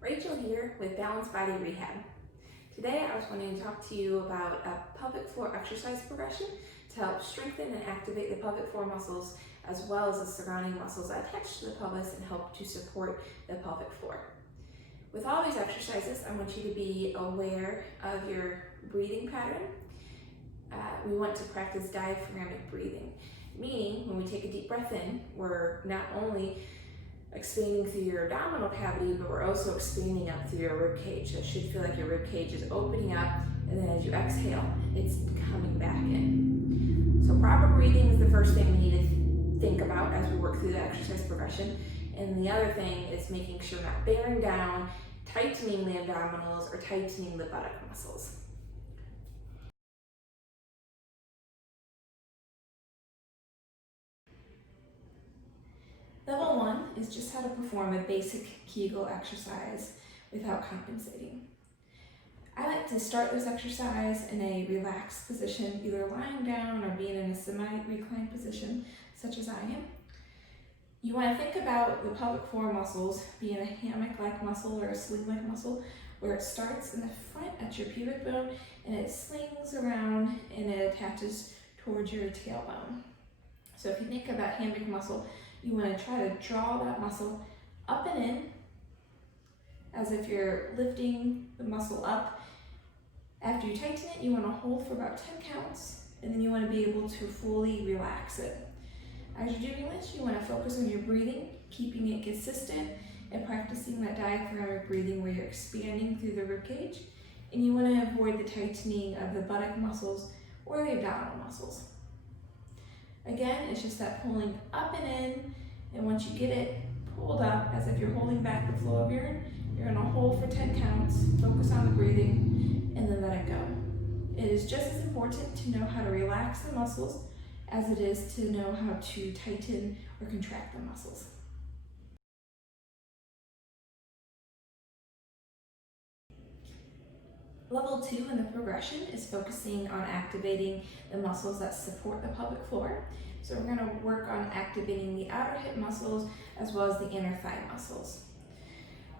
Rachel here with Balanced Body Rehab. Today I was wanting to talk to you about a pelvic floor exercise progression to help strengthen and activate the pelvic floor muscles as well as the surrounding muscles that attach to the pelvis and help to support the pelvic floor. With all these exercises, I want you to be aware of your breathing pattern. We want to practice diaphragmatic breathing, meaning when we take a deep breath in, we're not only expanding through your abdominal cavity, but we're also expanding up through your rib cage. So it should feel like your rib cage is opening up, and then as you exhale, it's coming back in. So proper breathing is the first thing we need to think about as we work through the exercise progression. And the other thing is making sure not bearing down, tightening the abdominals, or tightening the buttock muscles. Level 1 is just how to perform a basic Kegel exercise without compensating. I like to start this exercise in a relaxed position, either lying down or being in a semi-reclined position, such as I am. You want to think about the pelvic floor muscles being a hammock-like muscle or a sling-like muscle, where it starts in the front at your pubic bone and it slings around and it attaches towards your tailbone. So if you think about hammock muscle, you want to try to draw that muscle up and in as if you're lifting the muscle up. After you tighten it, you want to hold for about 10 counts, and then you want to be able to fully relax it. As you're doing this, you want to focus on your breathing, keeping it consistent and practicing that diaphragmatic breathing where you're expanding through the rib cage, and you want to avoid the tightening of the buttock muscles or the abdominal muscles. Again, it's just that pulling up and in, and once you get it pulled up, as if you're holding back the flow of urine, you're gonna hold for 10 counts, focus on the breathing, and then let it go. It is just as important to know how to relax the muscles as it is to know how to tighten or contract the muscles. Level 2 in the progression is focusing on activating the muscles that support the pelvic floor. So we're going to work on activating the outer hip muscles as well as the inner thigh muscles.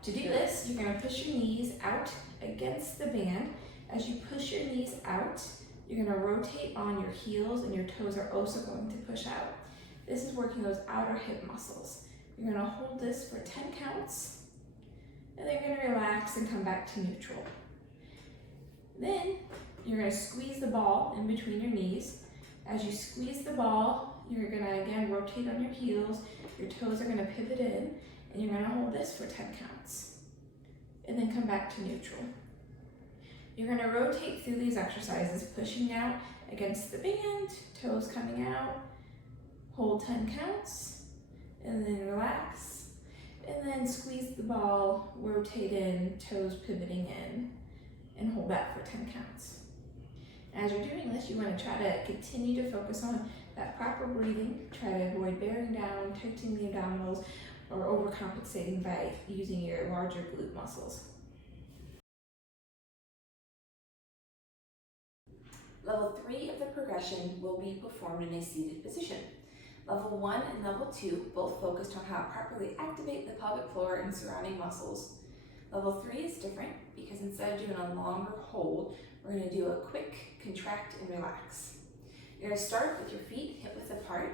To do this, you're going to push your knees out against the band. As you push your knees out, you're going to rotate on your heels and your toes are also going to push out. This is working those outer hip muscles. You're going to hold this for 10 counts, and then you're going to relax and come back to neutral. Then you're going to squeeze the ball in between your knees. As you squeeze the ball, you're going to again rotate on your heels. Your toes are going to pivot in, and you're going to hold this for 10 counts. And then come back to neutral. You're going to rotate through these exercises, pushing out against the band, toes coming out, hold 10 counts, and then relax. And then squeeze the ball, rotate in, toes pivoting in, and hold that for 10 counts. As you're doing this, you want to try to continue to focus on that proper breathing. Try to avoid bearing down, tightening the abdominals, or overcompensating by using your larger glute muscles. Level 3 of the progression will be performed in a seated position. Level 1 and Level 2 both focused on how to properly activate the pelvic floor and surrounding muscles. Level 3 is different because instead of doing a longer hold, we're going to do a quick contract and relax. You're going to start with your feet hip width apart,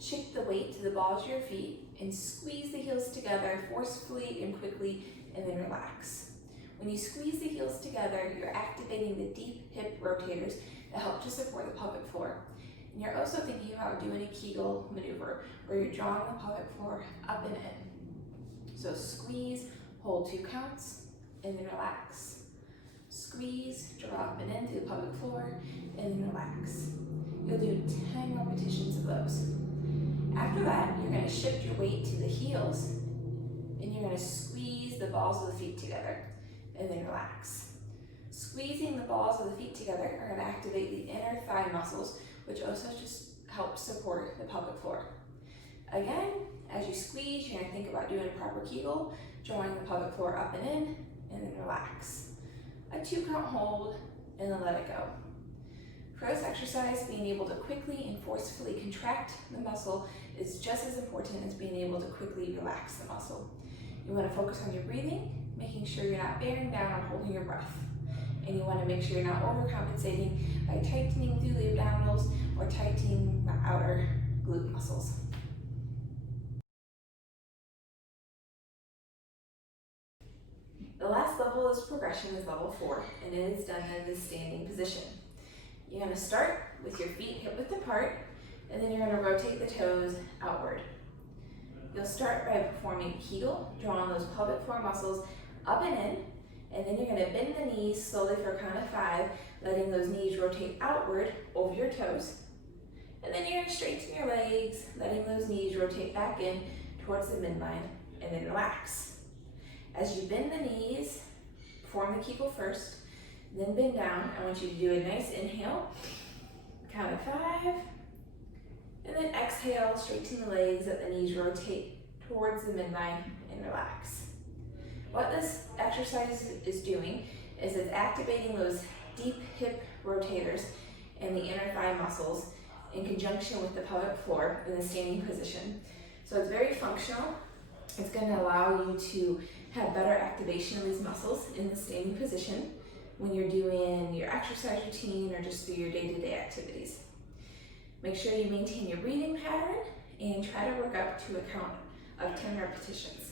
shift the weight to the balls of your feet, and squeeze the heels together forcefully and quickly, and then relax. When you squeeze the heels together, you're activating the deep hip rotators that help to support the pelvic floor. And you're also thinking about doing a Kegel maneuver where you're drawing the pelvic floor up and in. So squeeze, hold 2 counts, and then relax. Squeeze, draw up and in through the pelvic floor, and then relax. You'll do 10 repetitions of those. After that, you're going to shift your weight to the heels, and you're going to squeeze the balls of the feet together, and then relax. Squeezing the balls of the feet together are going to activate the inner thigh muscles, which also just help support the pelvic floor. Again, as you squeeze, you're going to think about doing a proper Kegel, drawing the pelvic floor up and in, and then relax. A 2 count hold, and then let it go. For this exercise, being able to quickly and forcefully contract the muscle is just as important as being able to quickly relax the muscle. You want to focus on your breathing, making sure you're not bearing down or holding your breath. And you want to make sure you're not overcompensating by tightening through the abdominals or tightening the outer glute muscles. The last level of progression is level 4, and it is done in the standing position. You're going to start with your feet hip width apart, and then you're going to rotate the toes outward. You'll start by performing Kegel, drawing those pelvic floor muscles up and in, and then you're going to bend the knees slowly for a count of 5, letting those knees rotate outward over your toes. And then you're going to straighten your legs, letting those knees rotate back in towards the midline, and then relax. As you bend the knees, form the Kegel first, then bend down. I want you to do a nice inhale, count of 5, and then exhale, straighten the legs, let the knees rotate towards the midline, and relax. What this exercise is doing is it's activating those deep hip rotators and the inner thigh muscles in conjunction with the pelvic floor in the standing position. So it's very functional. It's going to allow you to have better activation of these muscles in the standing position when you're doing your exercise routine or just through your day-to-day activities. Make sure you maintain your breathing pattern and try to work up to a count of 10 repetitions.